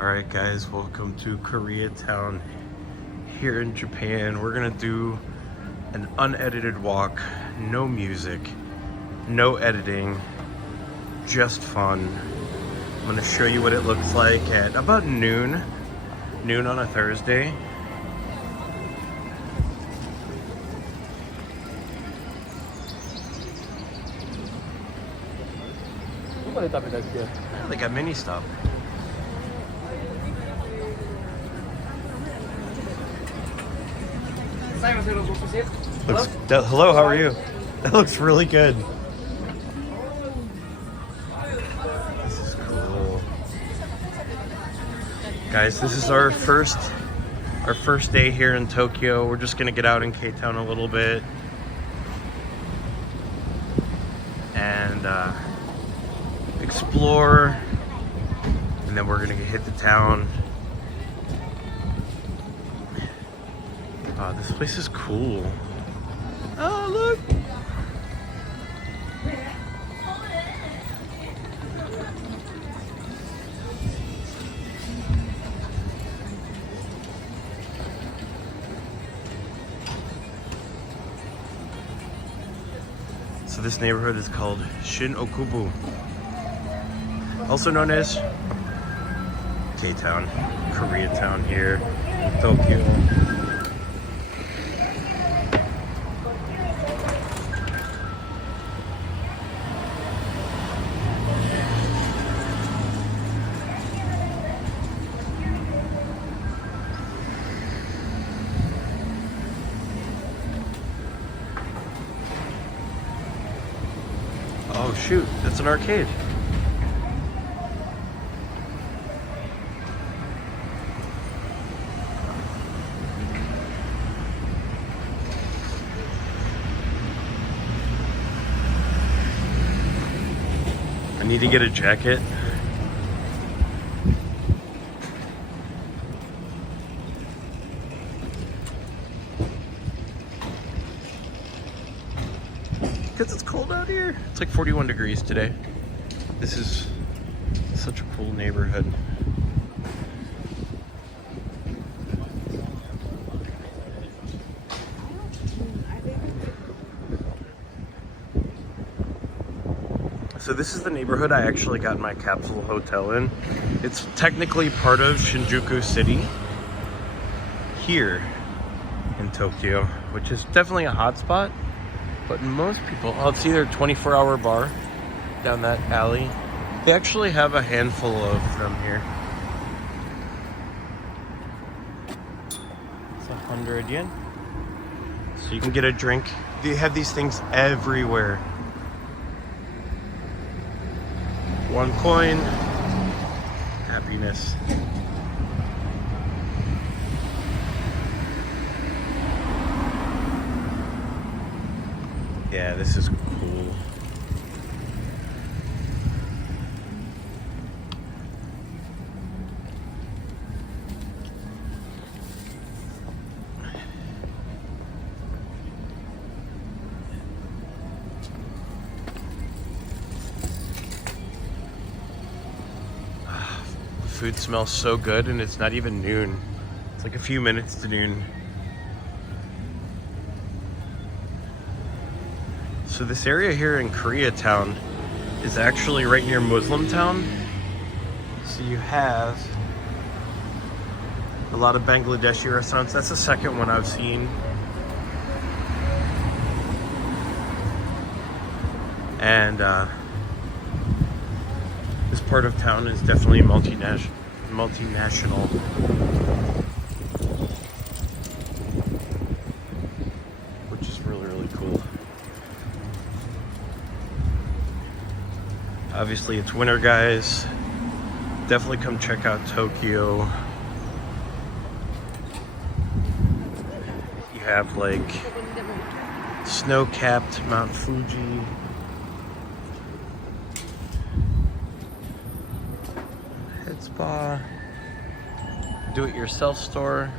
Alright guys, welcome to Koreatown here in Japan. We're gonna do an unedited walk, no music, no editing, just fun. I'm gonna show you what it looks like at about noon on a Thursday. They got mini stop. Hello, how are you? That looks really good. This is cool. Guys, this is our first day here in Tokyo. We're just gonna get out in K-Town a little bit and explore, and then we're gonna hit the town. Wow, this place is cool. Oh, look! So this neighborhood is called Shin-Okubu, also known as K-Town, Koreatown here in Tokyo. Oh shoot, that's an arcade. I need to get a jacket. Because it's cold out here. It's like 41 degrees today. This is such a cool neighborhood. So this is the neighborhood I actually got my capsule hotel in. It's technically part of Shinjuku City here in Tokyo, which is definitely a hot spot. But most people, oh, it's either a 24-hour bar down that alley. They actually have a handful of them here. It's 100 yen. So you can get a drink. They have these things everywhere. 1 coin, happiness. Yeah, this is cool. The food smells so good, and it's not even noon. It's like a few minutes to noon. So this area here in Koreatown is actually right near Muslim town. So you have a lot of Bangladeshi restaurants. That's the second one I've seen. And this part of town is definitely multinational. Which is really, really cool. Obviously it's winter, guys. Definitely come check out Tokyo. You have like snow-capped Mount Fuji. Head spa. Do-it-yourself store.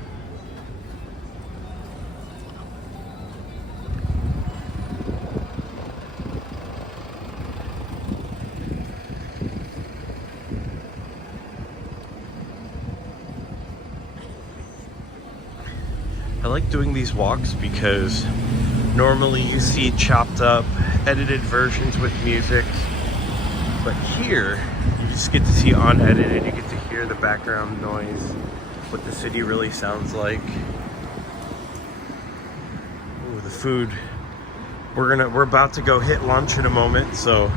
I like doing these walks because normally you see chopped up, edited versions with music. But here, you just get to see unedited. You get to hear the background noise, what the city really sounds like. Ooh, the food. We're about to go hit lunch in a moment, so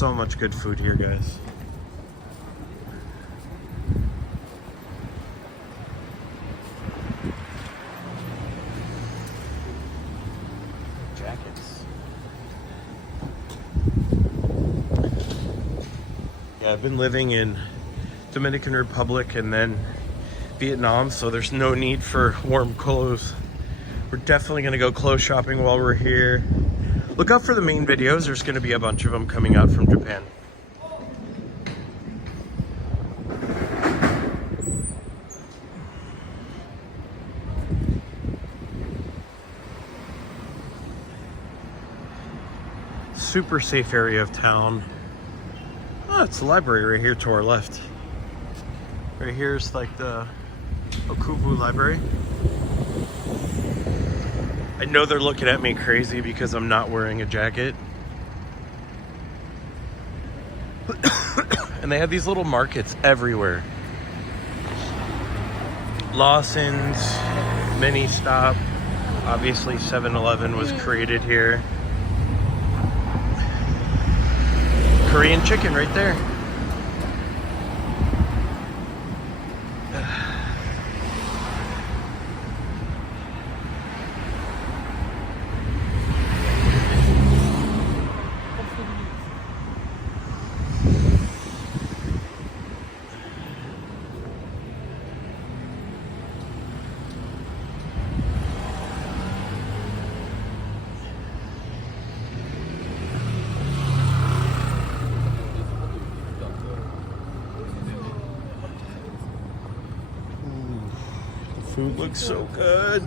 much good food here, guys. Jackets. Yeah, I've been living in Dominican Republic and then Vietnam, so there's no need for warm clothes. We're definitely gonna go clothes shopping while we're here. Look out for the main videos. There's gonna be a bunch of them coming out from Japan. Super safe area of town. Oh, it's the library right here to our left. Right here's like the Okubu Library. I know they're looking at me crazy because I'm not wearing a jacket. And they have these little markets everywhere. Lawson's, Mini Stop. Obviously 7-Eleven was created here. Korean chicken right there. Food looks so good.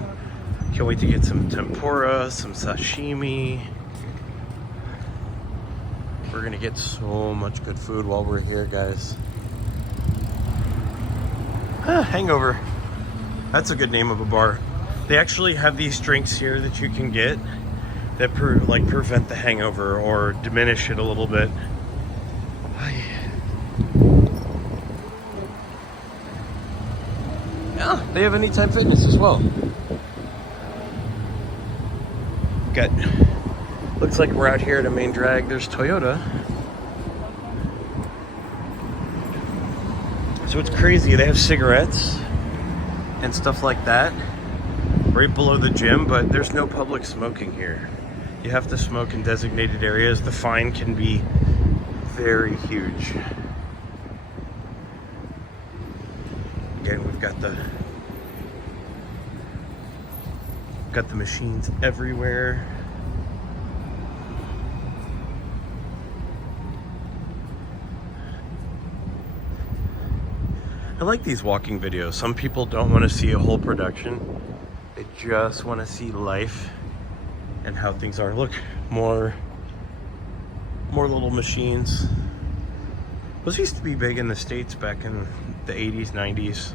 Can't wait to get some tempura, some sashimi. We're gonna get so much good food while we're here, guys. Hangover. That's a good name of a bar. They actually have these drinks here that you can get that prevent the hangover or diminish it a little bit. Yeah, they have Anytime Fitness as well. Looks like we're out here at a main drag. There's Toyota. So it's crazy. They have cigarettes and stuff like that right below the gym, but there's no public smoking here. You have to smoke in designated areas. The fine can be very huge. Again, we've got the machines everywhere. I like these walking videos. Some people don't want to see a whole production. They just want to see life and how things are. Look, more little machines. Those used to be big in the States back in the 80s, 90s.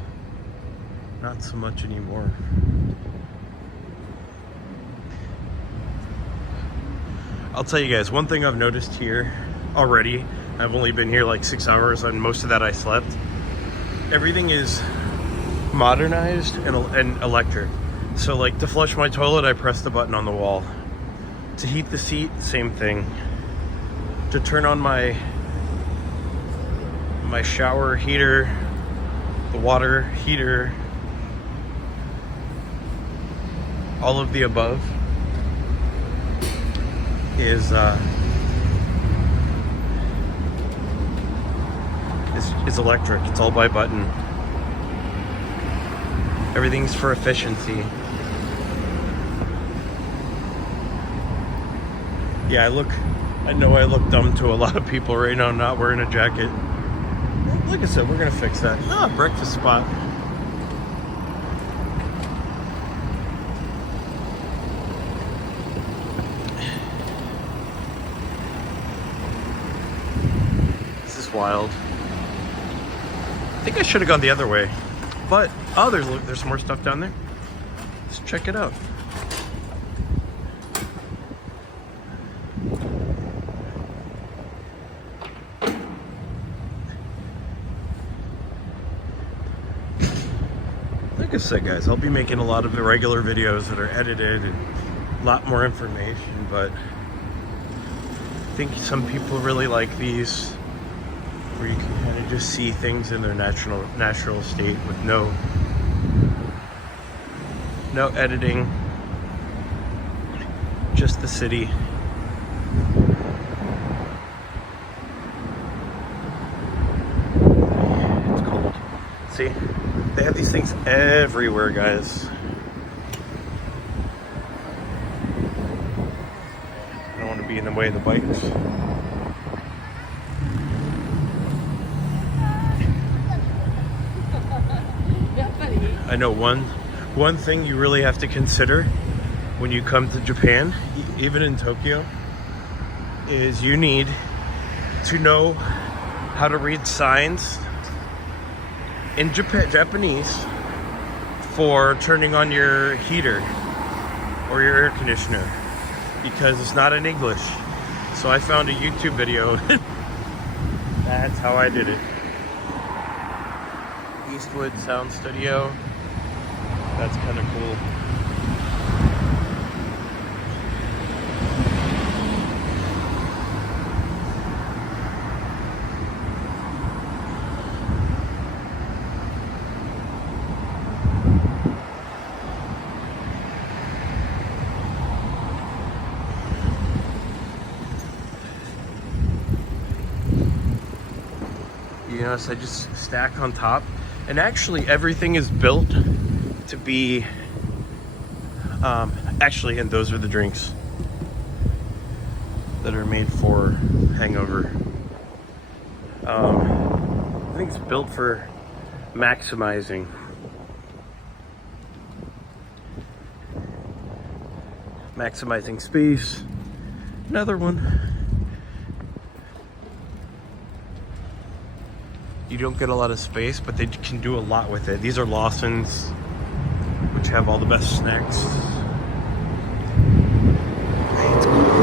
Not so much anymore. I'll tell you guys, one thing I've noticed here already, I've only been here like 6 hours, and most of that I slept. Everything is modernized and electric. So like to flush my toilet, I press the button on the wall. To heat the seat, same thing. To turn on my shower heater, the water heater, all of the above is electric. It's all by button. Everything's for efficiency. Yeah, I know I look dumb to a lot of people right now not wearing a jacket. Like I said, we're gonna fix that. Breakfast spot. This is wild. I think I should have gone the other way. But there's more stuff down there. Let's check it out. Like I said, guys, I'll be making a lot of the regular videos that are edited and a lot more information, but I think some people really like these where you can kind of just see things in their natural state with no editing, just the city. It's cold. See, they have these things everywhere, guys. I don't want to be in the way of the bikes. I know one thing you really have to consider when you come to Japan, even in Tokyo, is you need to know how to read signs in Japanese for turning on your heater or your air conditioner, because it's not in English. So I found a YouTube video. That's how I did it. Eastwood Sound Studio. That's kind of cool. You notice I just stack on top, and actually everything is built to be actually, and those are the drinks that are made for hangover. I think it's built for maximizing space. Another one. You don't get a lot of space, but they can do a lot with it. These are Lawson's, which have all the best snacks. It's cool.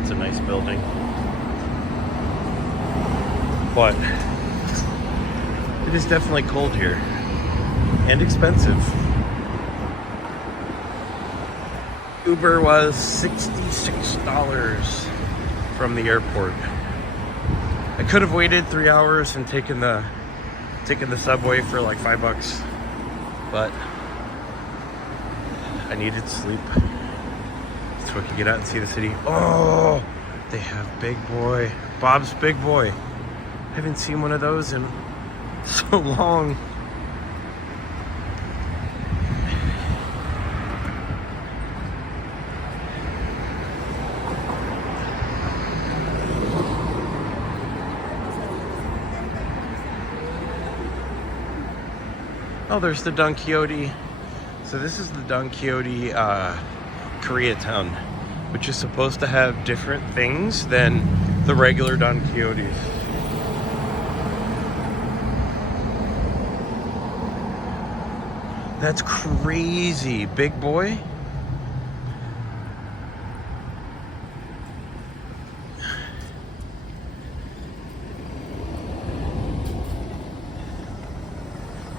It's a nice building. But it is definitely cold here and expensive. Uber was $66 from the airport. I could have waited 3 hours and taken the subway for like $5, but I needed sleep so I could get out and see the city. Oh, they have Big Boy, Bob's Big Boy. I haven't seen one of those in so long. Oh, there's the Don Quixote. So this is the Don Quixote Koreatown, which is supposed to have different things than the regular Don Quixotes. That's crazy, Big Boy.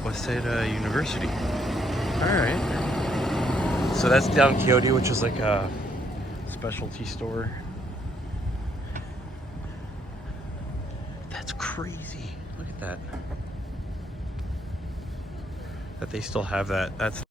Waseda University. Alright. So that's Don Quixote, which is like a specialty store. That's crazy. Look at that. That they still have that. That's